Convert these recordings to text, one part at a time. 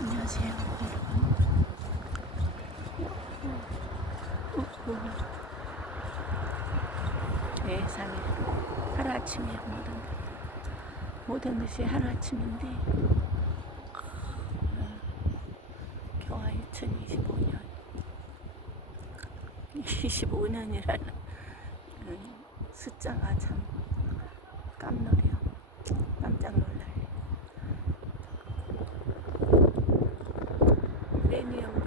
안녕하세요, 여러분. 세상에 하루아침이야 모든 모든 것이 하루아침인데 겨우 2025년 25년이라는 숫자가 참 깜놀이야 깜짝 놀라요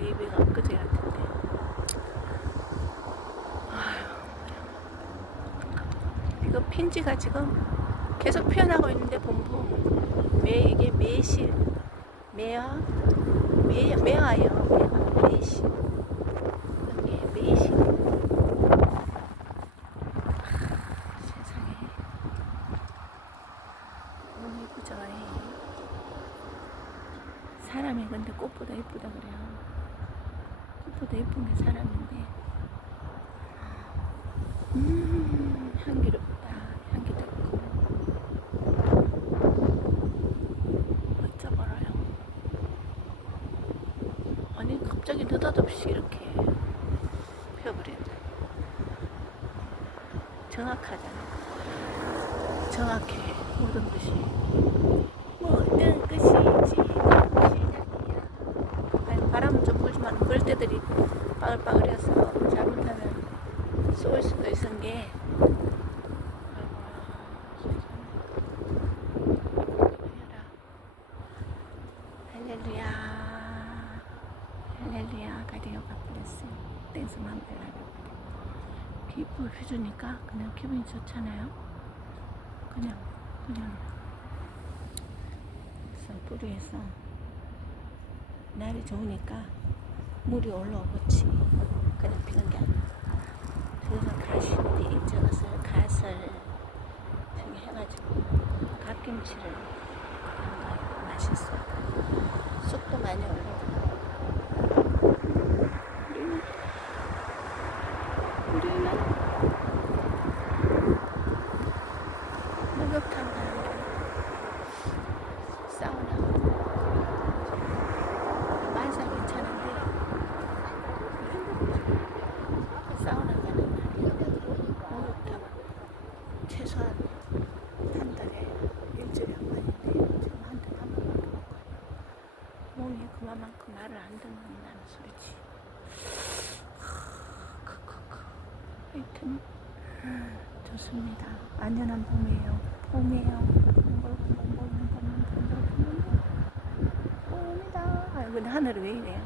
베이비가 엊그제 같은데 이거 핀지가 지금 계속 피어나고 있는데 본부 매 이게 매실 매화? 매 매화요. 매화 매실. 매실. 예쁘죠 사람이 근데 꽃보다 예쁘다 그래요 꽃보다 예쁜 게 사람인데. 음 향기롭다. 향기롭고. 어쩌버려요. 아니 갑자기 느닷없이 이렇게 펴버렸네 정확하잖아. 정확해. 모든 것이 모든 것이 지금 시작이야 아니 바람은 좀 때들이 빠글빠글해서 잘못하면 쏠 수도 있은 게 할렐루야. 할렐루야가 되어가 버렸어요. 댄스만 발라고. 피부를 휘주니까 그냥 기분이 좋잖아요. 그냥 그냥. 그래서 뿌리에서 날이 좋으니까 물이 올라오겠지 그냥 피는 게 아니라 그래서 가시인데 저것을 갓을 저기 해가지고 갓김치를 한 거예요. 맛있어요. 쑥도 많이 올라오고 엄마만큼 말을 안 듣는 다는 소리지. 크크크. 하여튼 좋습니다. 안전한 봄이에요. 봄이에요. 봄이다. 아, 근데 하늘이 왜 이래?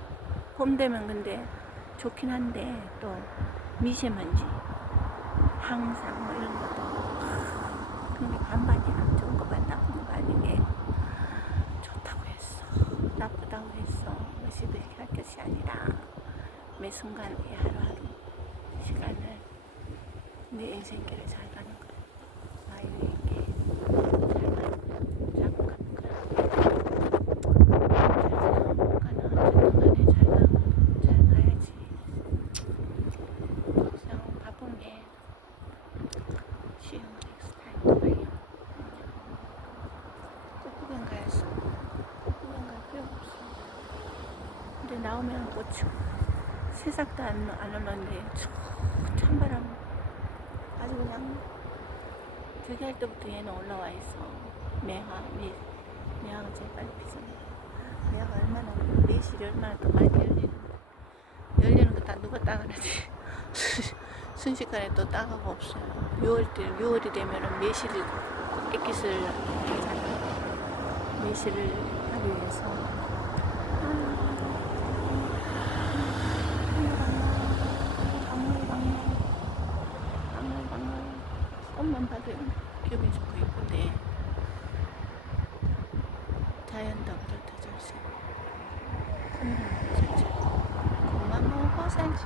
봄 되면 근데 좋긴 한데 또 미세먼지 항상 뭐 이런 것도 근데 반반이야. 나쁘다고 했어 무시무시 할 것이 아니라 매 순간에 하루하루 시간을 내 인생길을 잘 가는 거야 마이웨이게 잘 가는 거야 자꾸 가는 거야 잘 가는 간에 잘 가고 잘 가야지 그냥 바쁜 게 쉬운 넥스타임 봐요. 꽃구경 가야지. 꽃구경 갈 필요가 없어. 근데 나오면 또 추워. 새싹도 안, 안 올랐는데 추워. 찬바람. 아주 그냥 저기 할 때부터 얘는 올라와 있어. 매화, 매, 매화가 제일 빨리 피잖아. 매화가 얼마나, 매실이 얼마나 더 많이 열리는 열리는 거 다 누가 따가라지. 순식간에 또 따가가 없어요. 6월 때, 6월이 되면은 액기스를 하잖아요. 매실을 하기 위해서. 꽃만 봐도 기분이 좋고 예쁜데 잘생. 진짜. 그만 먹어 살지.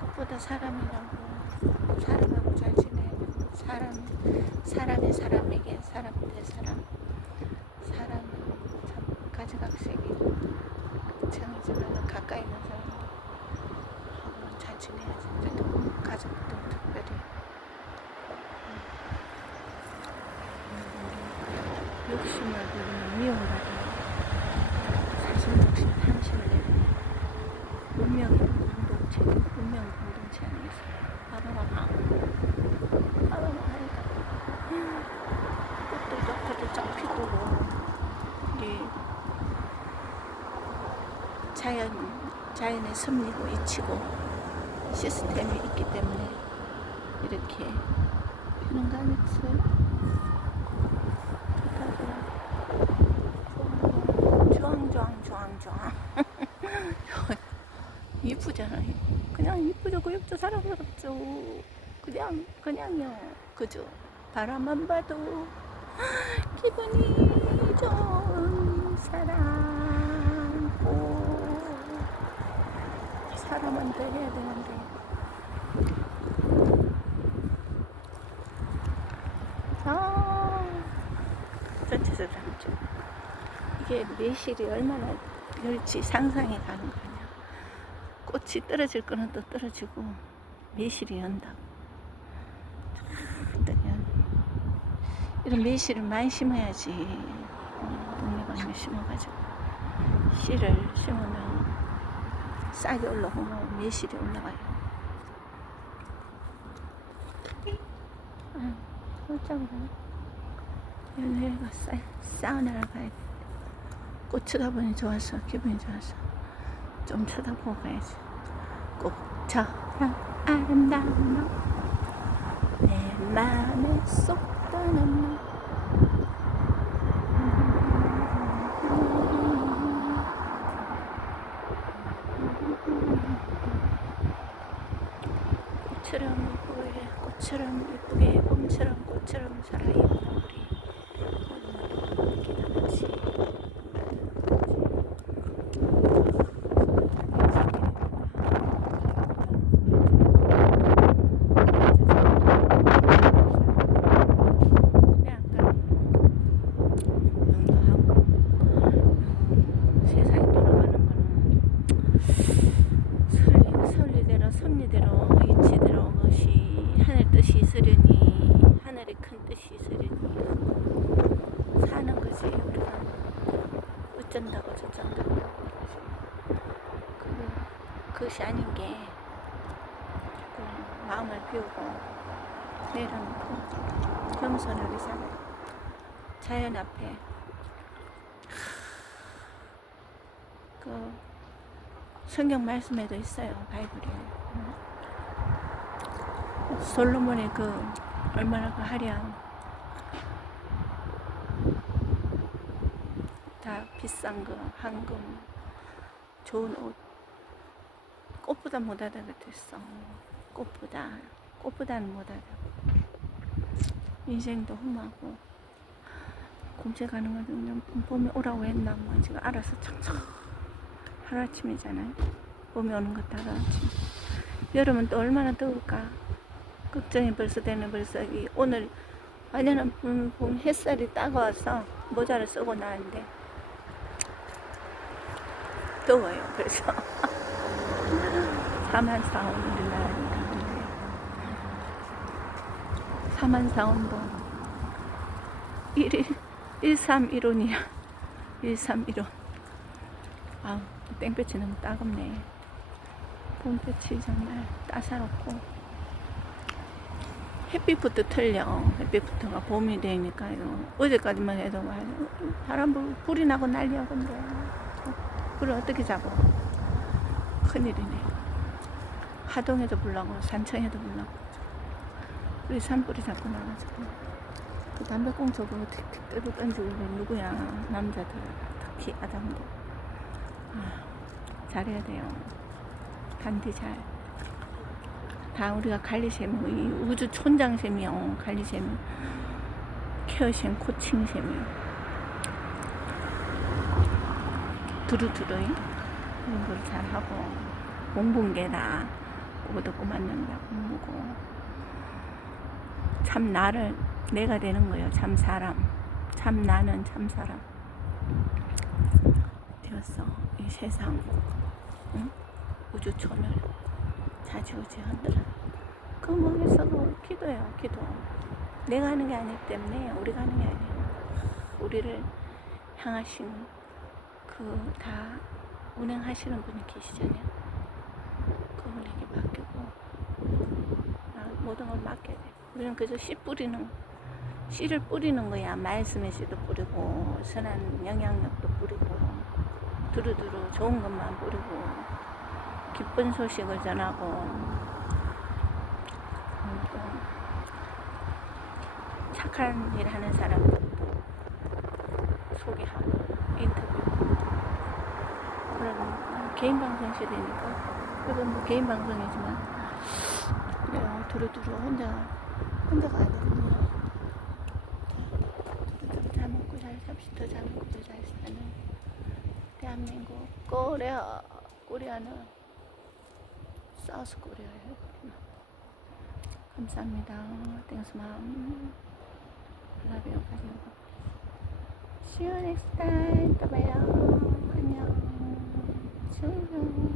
꽃보다 사람이라고 사람하고 잘 되고 사람 사람의 사람에게 사람 대 사람 사람 참 가지각색이 정해지면 가까이 있는 사람하고 잘 지내야지 가족들 특별히 음. 욕심을 부리는 사실 욕심 한심을 내는 운명의 공동체 운명 공동체 안에서 바바바바 바바바바 하니까 꽃도 쫙 피고. 이게 자연 자연의 섭리고 이치고 시스템이 있기 때문에 이렇게 피는 거 아니겠어요? 주황주황주황주황 이쁘잖아요. 그냥 이쁘죠? 고엽죠? 사랑스럽죠? 그냥 그냥요. 그죠? 바라만 봐도 기분이 좋은 사랑 오 사람은 더 해야 되는데. 아 전체적으로 한쪽 이게 매실이 얼마나 열지 상상이 가는 거냐. 꽃이 떨어질 거는 또 떨어지고 매실이. 참, 그냥 이런 매실을 많이 심어야지. 어, 동네방에 심어가지고 씨를 심으면 싹이 올라오면 매실이 올라가요. 아, 깜짝이야. 연애가 사우나를 가야 돼. 꽃 쳐다보니 좋았어. 기분이 좋았어. 좀 쳐다보고 가야지. 꽃처럼 아름다운 너. 내 맘에 쏙 드는 너. 꽃처럼 예쁘게, 꽃처럼 예쁘게, 봄처럼 꽃처럼 살아요. 우리 기다같이. 세상이 돌아가는 거는 선리, 선리대로 섭리대로 이치대로 것이 하늘 뜻이 있으려니 하늘의 큰 뜻이 있으려니 사는 거지 우리가 어쩐다고 저쩐다고 그, 그것이 아닌 게 조금 마음을 비우고 내려놓고 겸손하게 살아요 자연 앞에 그 성경 말씀에도 있어요 바이블에 음. 솔로몬의 그 얼마나 그 화려한 다 비싼 거 황금 좋은 옷 꽃보다 못하다 그랬어 꽃보다 꽃보다는 못하다. 인생도 험하고 곰새가는 거 그냥 봄에 오라고 했나 뭐 지금 알아서 척척 하루아침이잖아요. 봄이 오는 것도 하루아침. 여름은 또 얼마나 더울까? 걱정이 벌써 되는 벌써. 이 오늘 완연한 봄, 봄 햇살이 따가워서 모자를 쓰고 나왔는데 더워요 그래서 사만사온 우리나라에 가는데 사만사온도 1일 1315이야. 1315 아우 땡볕이 너무 따갑네. 봄볕이 정말 따사롭고. 햇빛부터 틀려. 햇빛부터가 봄이 되니까 요 어제까지만 해도 막 바람 불 불이 나고 난리야 근데 불을 어떻게 잡아? 큰일이네. 하동에도 불나고 산청에도 불나고 우리 산불이 자꾸 나가지고. 그 담배꽁초 그거 틱틱 뜯어 던지고 있는 누구야? 남자들 특히 아담들. 아, 잘해야 돼요. 단디 잘. 다 우리가 관리셈이 이 우주 촌장셈이요. 관리셈이 케어셈 코칭셈이 두루두루이 걸 잘하고 공부게다 그것도 꼬맞는다 공부고 참 나를 내가 되는 거예요. 참 사람. 참 나는 참 사람. 되었어. 이 세상. 응? 우주 촌을 자지우지 흔들어 그 목에서도 기도해요. 기도. 내가 하는 게 아니기 때문에 우리가 하는 게 아니에요. 우리를 향하신 그 다 운행하시는 분이 계시잖아요. 그분에게 맡기고 아, 모든 걸 맡겨야 돼. 우리는 그저 씨 뿌리는 씨를 뿌리는 거야. 말씀의 씨도 뿌리고 선한 영향력도 뿌리고 두루두루 좋은 것만 뿌리고 기쁜 소식을 전하고. 착한 일 하는 사람들도 소개하고 인터뷰하고 그런 어, 개인 방송 시대니까. 이건 뭐 개인 방송이지만 내가 두루두루 혼자 혼자 가야 되거든요. 두루두루 잘 먹고 잘 삽시다. 잘 먹고 잘 사는 대한민국 코리아 코리아는 사우스 코리아예요. 감사합니다. 땡스맘. Love you. See you next time. 또 봐요. 안녕. See.